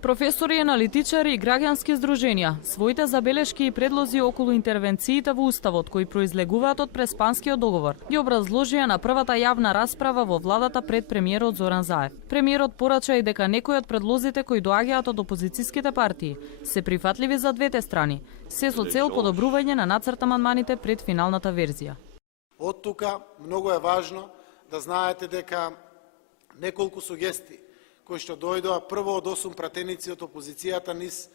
Професори, аналитичари и граѓански здруженија своите забелешки и предлози околу интервенциите во Уставот кои произлегуваат од Преспанскиот договор ги образложија на првата јавна расправа во владата пред премиерот Зоран Заев. Премиерот порача и дека некои од предлозите кои доаѓаат од опозицијските партии се прифатливи за двете страни, се со цел подобрување на нацрт амандманите пред финалната верзија. Од тука многу е важно да знаете дека неколку сугестии кои што дојдоа прво од 8 пратеници од опозицијата низ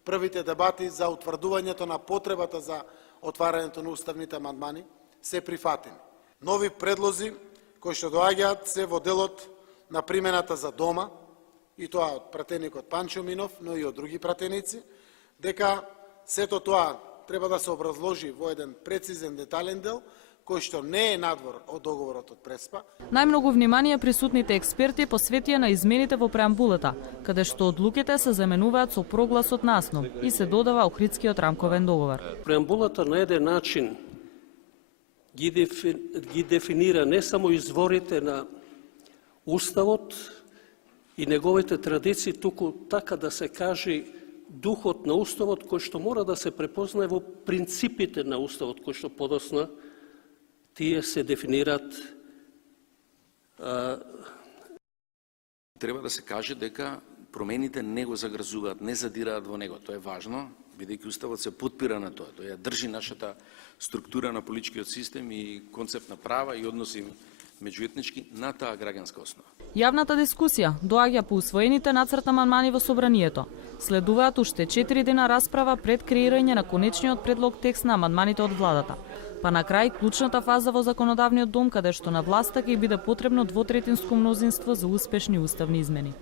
првите дебати за утврдувањето на потребата за отварањето на уставните амандмани се прифатени. Нови предлози кои што доаѓаат се во делот на примената за дома, и тоа од пратеникот Панчо Минов, но и од други пратеници, дека сето тоа треба да се образложи во еден прецизен детален дел, кој што не е надвор од договорот од Преспа. Најмногу внимание присутните експерти посветија на измените во преамбулата, каде што одлуките се заменуваат со прогласот на основ и се додава Охридскиот рамковен договор. Преамбулата на еден начин ги дефинира не само изворите на Уставот и неговите традиции, туку така да се каже духот на Уставот кој што мора да се препознае во принципите на Уставот кој што подосна тие се дефинираат. Треба да се каже дека промените не го загрзуваат, не задираат во него. Тоа е важно, бидејќи Уставот се потпира на тоа. Тоа ја држи нашата структура на политичкиот систем и концепт на права и односи меѓуетнички на таа граѓанска основа. Јавната дискусија доаѓа по усвоените нацрт амандмани во собранието. Следуваат уште 4 дена расправа пред креирање на конечниот предлог текст на амандманите од владата. Па на крај клучната фаза во законодавниот дом, каде што на власта ќе биде потребно двотретинско мнозинство за успешни уставни измени.